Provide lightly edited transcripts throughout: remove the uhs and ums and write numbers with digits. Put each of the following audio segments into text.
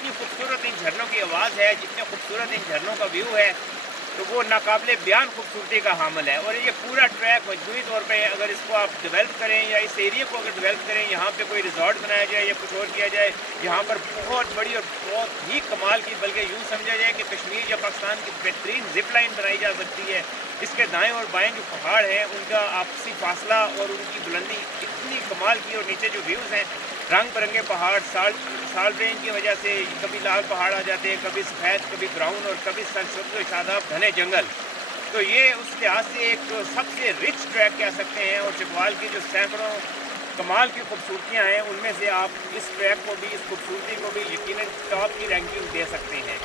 जितनी खूबसूरत इन झरनों की आवाज़ है, जितने खूबसूरत इन झरनों का व्यू है, तो वो नाकाबिले बयान खूबसूरती का हामिल है। और ये पूरा ट्रैक मजमूई तौर पे अगर इसको आप डेवलप करें या इस एरिया को अगर डेवलप करें, यहाँ पे कोई रिजॉर्ट बनाया जाए या कुछ और किया जाए, यहाँ पर बहुत बड़ी और बहुत ही कमाल की, बल्कि यूँ समझा जाए कि कश्मीर या पाकिस्तान की बेहतरीन जिप लाइन बनाई जा सकती है। इसके दाएँ और बाएँ जो पहाड़ हैं, उनका आपसी फासला और उनकी बुलंदी इतनी कमाल की, और नीचे जो व्यूज़ हैं, रंग बिरंगे पहाड़, साल रेंज की वजह से कभी लाल पहाड़ आ जाते हैं, कभी सफ़ेद, कभी ब्राउन और कभी सरसब्ज़ शादाब घने जंगल। तो ये उस लिहाज से एक सबसे रिच ट्रैक कह सकते हैं। और चकवाल की जो सैकड़ों कमाल की खूबसूरतियाँ हैं, उनमें से आप इस ट्रैक को भी, इस खूबसूरती को भी यकीनन टॉप की रैंकिंग दे सकते हैं।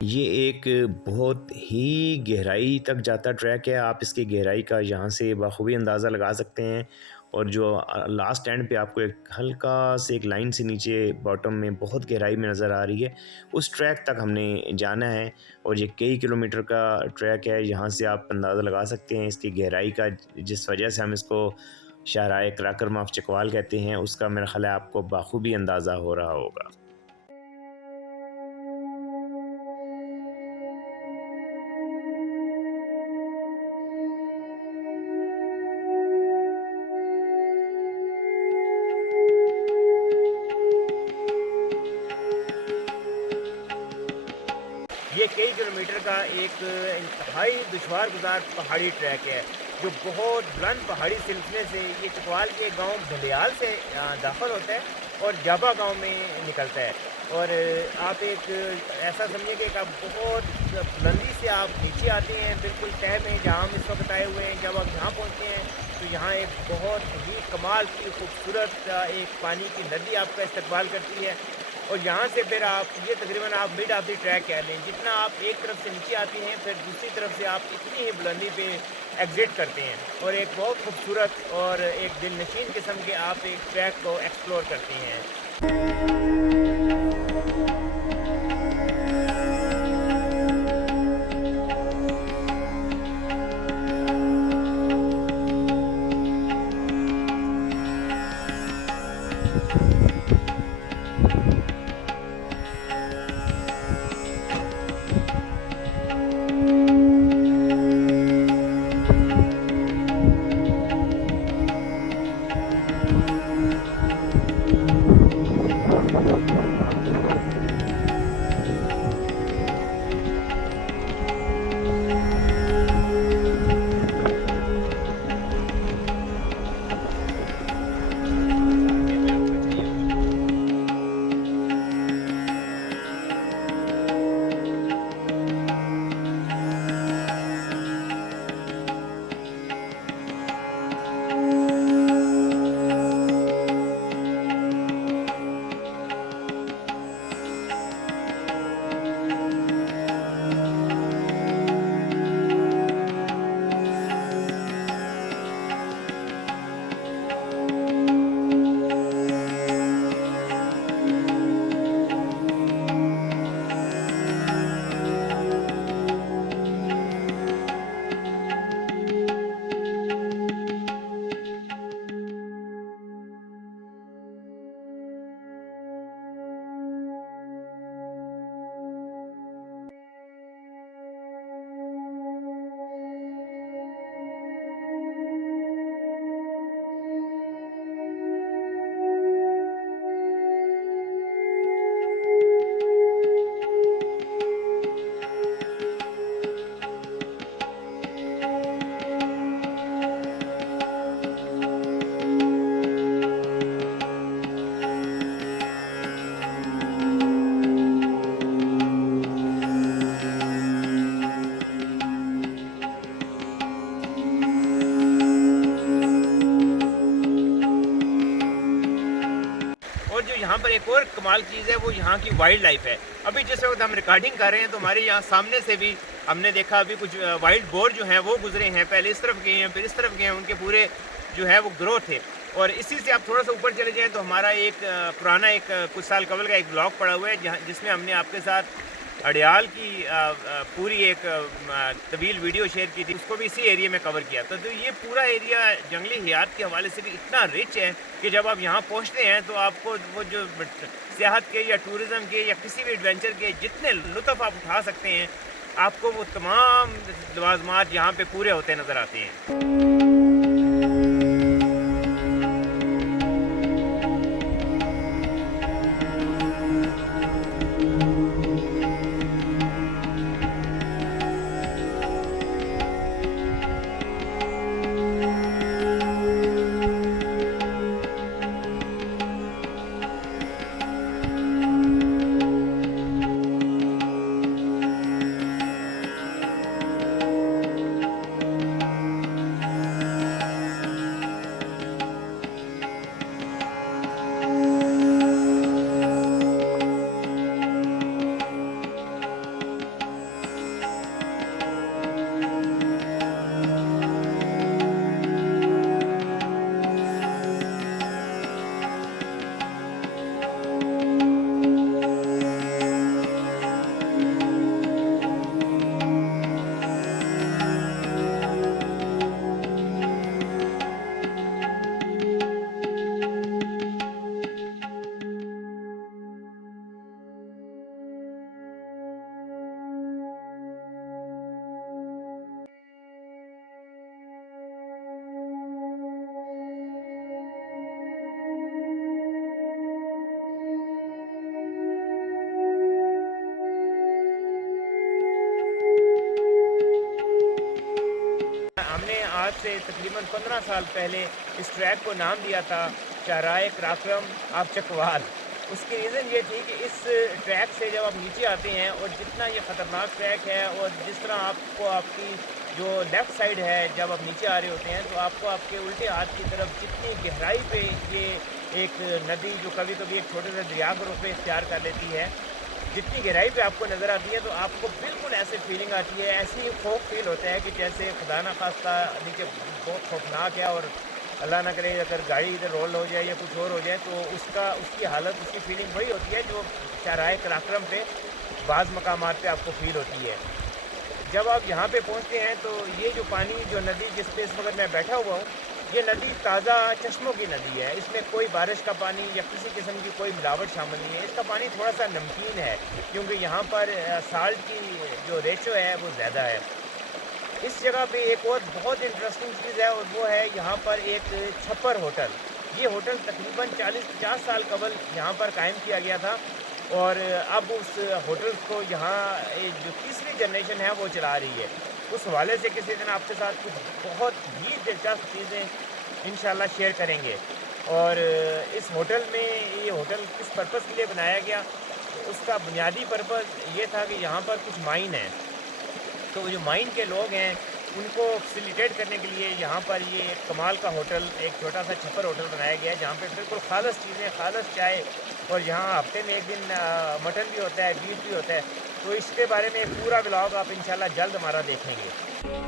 ये एक बहुत ही गहराई तक जाता ट्रैक है। आप इसकी गहराई का यहाँ से बखूबी अंदाज़ा लगा सकते हैं। और जो लास्ट एंड पे आपको एक हल्का से एक लाइन से नीचे बॉटम में बहुत गहराई में नज़र आ रही है, उस ट्रैक तक हमने जाना है। और ये कई किलोमीटर का ट्रैक है। यहाँ से आप अंदाज़ा लगा सकते हैं इसकी गहराई का, जिस वजह से हम इसको शाहराह कराकरम ऑफ चकवाल कहते हैं, उसका मेरा ख़्याल है आपको बखूबी अंदाज़ा हो रहा होगा। ये कई किलोमीटर का एक इंतहाई दुश्वार गुजार पहाड़ी ट्रैक है, जो बहुत बुलंद पहाड़ी सिलसिले से ये चकवाल के गांव भलियाल से दाखिल होता है और जाबा गांव में निकलता है। और आप एक ऐसा समझिए कि आप बहुत बुलंदी से आप नीचे आते हैं, बिल्कुल तह में जहाँ हम इस वक्त आए हुए हैं। जब आप यहाँ पहुँचते हैं तो यहाँ एक बहुत ही कमाल की खूबसूरत एक पानी की नदी आपका इस्तकबाल करती है। और यहाँ से फिर आप ये तकरीबन आप मिड ऑफ द ट्रैक कह लें, जितना आप एक तरफ से नीचे आते हैं, फिर दूसरी तरफ से आप इतनी ही बुलंदी पे एग्ज़िट करते हैं और एक बहुत खूबसूरत और एक दिलनशीन किस्म के आप एक ट्रैक को एक्सप्लोर करते हैं। यहाँ पर एक और कमाल चीज़ है, वो यहाँ की वाइल्ड लाइफ है। अभी जिस वक्त हम रिकॉर्डिंग कर रहे हैं तो हमारे यहाँ सामने से भी हमने देखा अभी कुछ वाइल्ड बोर जो हैं वो गुजरे हैं, पहले इस तरफ गए हैं फिर इस तरफ गए हैं, उनके पूरे जो है वो ग्रो थे। और इसी से आप थोड़ा सा ऊपर चले जाएँ तो हमारा एक पुराना एक कुछ साल कबल का एक ब्लॉग पड़ा हुआ है जहाँ जिसमें हमने आपके साथ अड़याल की पूरी एक तवील वीडियो शेयर की थी, उसको भी इसी एरिया में कवर किया। तो ये पूरा एरिया जंगली हयात के हवाले से भी इतना रिच है कि जब आप यहाँ पहुँचते हैं तो आपको वो जो सियाहत के या टूरिज़म के या किसी भी एडवेंचर के जितने लुत्फ़ आप उठा सकते हैं, आपको वो तमाम लवाज़मात यहाँ पे पूरे होते नज़र आते हैं। हमने आज से तकरीबन 15 साल पहले इस ट्रैक को नाम दिया था चराए कराक्रम आप चकवाल। उसकी रीज़न ये थी कि इस ट्रैक से जब आप नीचे आते हैं और जितना ये ख़तरनाक ट्रैक है और जिस तरह आपको आपकी जो लेफ़्ट साइड है जब आप नीचे आ रहे होते हैं तो आपको आपके उल्टे हाथ की तरफ जितनी गहराई पे ये एक नदी जो कभी कभी एक छोटे से दरिया के रूप में इख्तियार कर लेती है, जितनी गहराई पे आपको नज़र आती है तो आपको बिल्कुल ऐसे फीलिंग आती है, ऐसी खौफ फील होता है कि जैसे खुदा न खास्ता नीचे बहुत खौफनाक है और अल्लाह ना करे अगर गाड़ी इधर रोल हो जाए या कुछ और हो जाए तो उसकी हालत उसकी फीलिंग वही होती है जो चराए कराक्रम पे बाज़ मकामात पे आपको फील होती है। जब आप यहाँ पे पहुँचते हैं तो ये जो पानी जो नदी जिस पे इस वक्त मैं बैठा हुआ हूँ, ये नदी ताज़ा चश्मों की नदी है। इसमें कोई बारिश का पानी या किसी किस्म की कोई मिलावट शामिल नहीं है। इसका पानी थोड़ा सा नमकीन है क्योंकि यहाँ पर साल्ट की जो रेशो है वो ज़्यादा है। इस जगह पे एक और बहुत इंटरेस्टिंग चीज़ है और वो है यहाँ पर एक छप्पर होटल। ये होटल तकरीबन 40-50 साल कबल यहाँ पर कायम किया गया था और अब उस होटल को यहाँ जो तीसरी जनरेशन है वो चला रही है। उस हवाले से किसी दिन आपके साथ कुछ बहुत ही दिलचस्प चीज़ें इंशाल्लाह शेयर करेंगे। और इस होटल में ये होटल किस पर्पज़ के लिए बनाया गया, तो उसका बुनियादी पर्पज़ ये था कि यहाँ पर कुछ माइन है, तो जो माइन के लोग हैं उनको फैसिलिटेट करने के लिए यहाँ पर ये एक कमाल का होटल, एक छोटा सा छप्पर होटल बनाया गया है जहाँ पे बिल्कुल खालस चीज़ें, खालस चाय और यहाँ हफ्ते में एक दिन मटन भी होता है, बीफ भी होता है। तो इसके बारे में पूरा ब्लॉग आप इंशाल्लाह जल्द हमारा देखेंगे।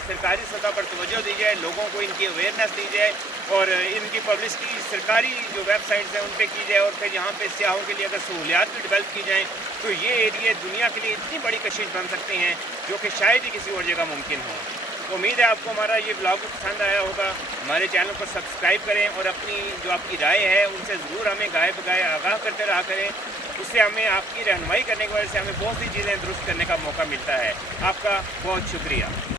सरकारी सतह पर तवज्जो दी जाए, लोगों को इनकी अवेयरनेस दी जाए और इनकी पब्लिसिटी सरकारी जो वेबसाइट्स हैं उन पर की जाए और फिर यहाँ पे सियाहों के लिए अगर सहूलियात भी डेवलप की जाएँ तो ये एरिया दुनिया के लिए इतनी बड़ी कशिश बन सकते हैं जो कि शायद ही किसी और जगह मुमकिन हो। तो उम्मीद है आपको हमारा ये ब्लॉग पसंद आया होगा। हमारे चैनल को सब्सक्राइब करें और अपनी जो आपकी राय है उनसे ज़रूर हमें गाए बगाए आगाह करते रहा करें। उससे हमें आपकी रहनुमाई करने की वजह से हमें बहुत सी चीज़ें दुरुस्त करने का मौका मिलता है। आपका बहुत शुक्रिया।